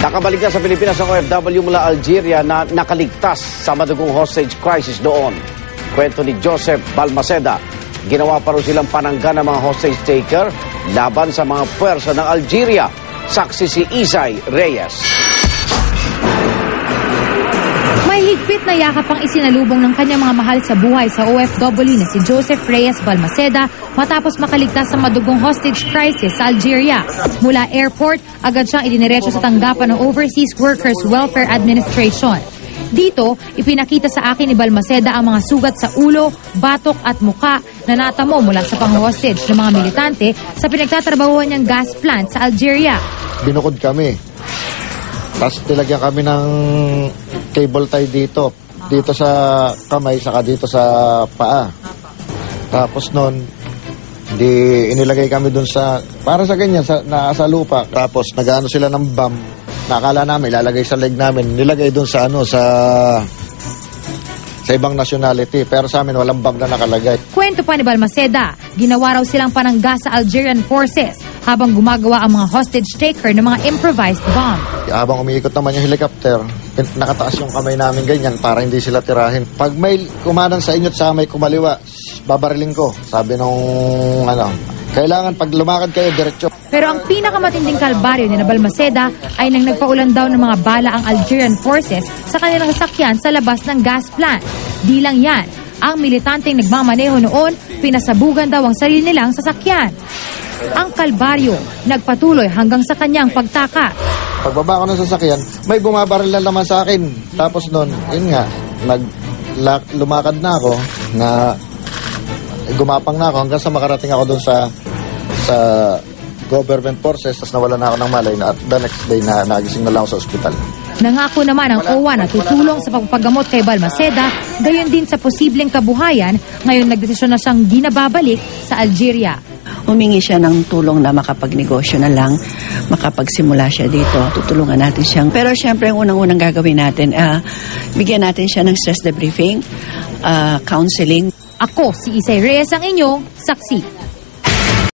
Nakabalik na sa Pilipinas ang OFW mula Algeria na nakaligtas sa madugong hostage crisis doon. Kwento ni Joseph Balmaceda, ginawa pa rin silang panangga ng mga hostage taker laban sa mga puwersa ng Algeria. Saksi si Isay Reyes. May higpit na yakap ang isinalubong ng kanyang mga mahal sa buhay sa OFW na si Joseph Reyes Balmaceda matapos makaligtas sa madugong hostage crisis sa Algeria. Mula airport, agad siyang idiniretso sa tanggapan ng Overseas Workers Welfare Administration. Dito, ipinakita sa akin ni Balmaceda ang mga sugat sa ulo, batok at muka na natamo mula sa pang-hostage ng mga militante sa pinagtatrabahuan niyang gas plant sa Algeria. Binukod kami. Tapos nilagyan kami ng cable tie dito sa kamay, saka dito sa paa. Tapos noon, inilagay kami dun sa, para sa ganyan, sa lupa. Tapos nag-ano sila ng bomb, nakala namin, ilalagay sa leg namin, nilagay dun sa sa ibang nationality. Pero sa amin, walang bomb na nakalagay. Kwento pa ni Balmaceda, ginawa raw silang panangga sa Algerian forces habang gumagawa ang mga hostage taker ng mga improvised bomb. Habang umiikot naman yung helicopter, nakataas yung kamay namin ganyan para hindi sila tirahin. Pag may kumanan sa inyo't sa may kumaliwa, babariling ko. Sabi nung kailangan pag lumakad kayo diretso. Pero ang pinakamatinding kalbaryo ni Balmaceda ay nang nagpaulan daw ng mga bala ang Algerian forces sa kanilang sasakyan sa labas ng gas plant. Di lang yan, ang militanteng nagmamaneho noon, pinasabugan daw ang sarili nilang sasakyan. Ang kalbaryo nagpatuloy hanggang sa kanyang pagtakas. Pagbaba ko ng sasakyan, may bumabaril na naman sa akin. Tapos noon, yun nga, lumakad na ako, gumapang na ako hanggang sa makarating ako doon sa government forces, tapos nawala na ako ng malay na at the next day na nagising na lang ako sa ospital. Nangako naman ang OWA na tutulong sa pagpapagamot kay Balmaceda, gayon din sa posibleng kabuhayan, ngayon nagdesisyon na siyang ginababalik sa Algeria. Humingi siya ng tulong na makapagnegosyo na lang, makapagsimula siya dito. Tutulungan natin siyang. Pero siyempre, ang unang-unang gagawin natin, bigyan natin siya ng stress debriefing, counseling. Ako, si Isay Reyes ang inyong saksi.